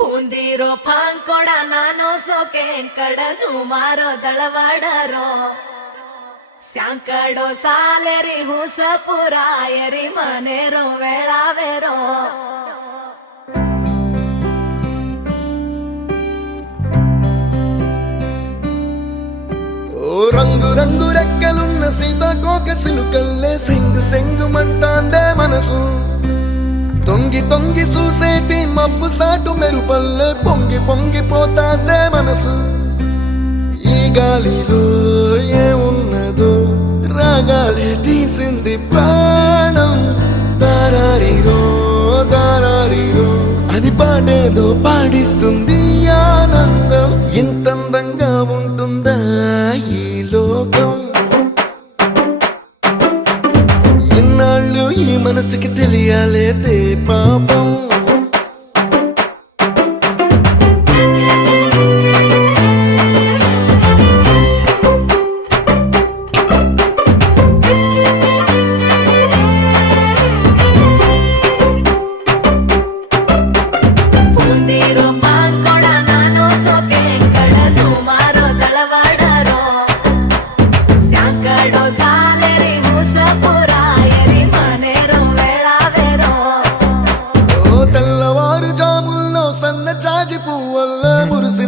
ಪೂಂದಿರೋ ಪಾಂಕೊಡ ನಾನು ಸೋಕೆ ಕಡ ಸುಮಾರೋ ದಳವಾಡರೋ ಸ್ಯಾಂಕಡೋ ಸಾಲೆರಿ ಹುಸ ಪುರಾಯರಿ ಮನೆರೋ ವೇಳಾವೆರೋ రంగు రంగు రెక్కలున్న సీతాకోక సిలుకల్లే సెంగు సెంగు మంటాందే మనసు తొంగి తొంగి చూసేటి మబ్బు సాటు మెరుపల్లే పొంగి పొంగిపోతాందే మనసు ఈ గాలిలో ఏమున్నదో రాగాలే తీసింది ప్రాణం దారారిరో దారారిరో అని పాడేదో పాడిస్తుంది ఆనందం ఇంతందంగా ఉంటుందా ఈ లోకం ఇన్నాళ్ళు ఈ మనసుకి తెలియాలేదే పాపం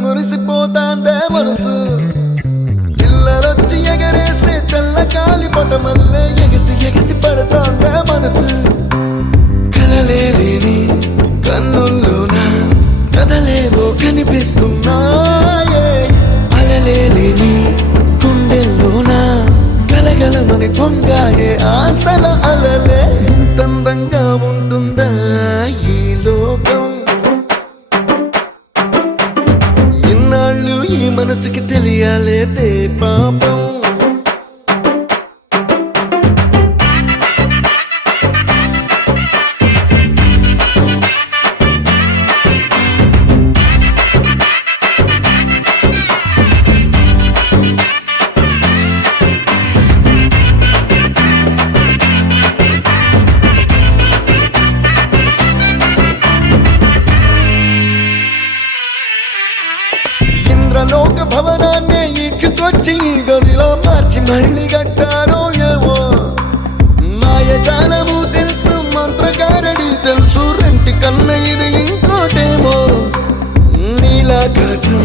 మురిసిపోతాందే మనసు పిల్లలొచ్చి ఎగరేసే తెల్ల కాలి పటమల్లే ఎగిసి ఎగిసి పడతాందే మనసు కలలేని కన్నుల్లోన కదలేవో కనిపిస్తున్నాయే అలలేని గుండెల్లోన గలగలమని పొంగాయే ఆశల అలలే ఇంతందంగా ఉంటుందా ఈ లోకం ఈ మనసుకి తెలియాలేదే పాపం లోక భవనాన్ని ఈడ్చుకొచ్చి గదిలో మార్చి మళ్ళీ కట్టారో ఏమో మాయజాలము తెలుసు మంత్రకారడి తెలుసు రెంటి కన్న ఇది ఇంకోటేమో నీలాకాశం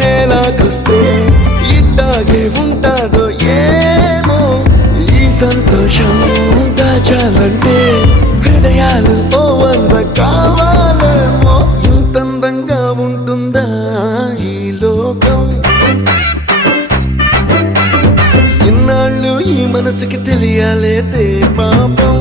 నేలాకొస్తే ఇట్టాగే ఉంటాదో ఏమో ఈ సంతోషం దాచాలంటే హృదయాలు ఓ వంద కావాలేమో ఇంతందంగా ఉంటుందా ఇన్నాళ్ళు ఈ మనసుకి తెలియాలేదే పాపం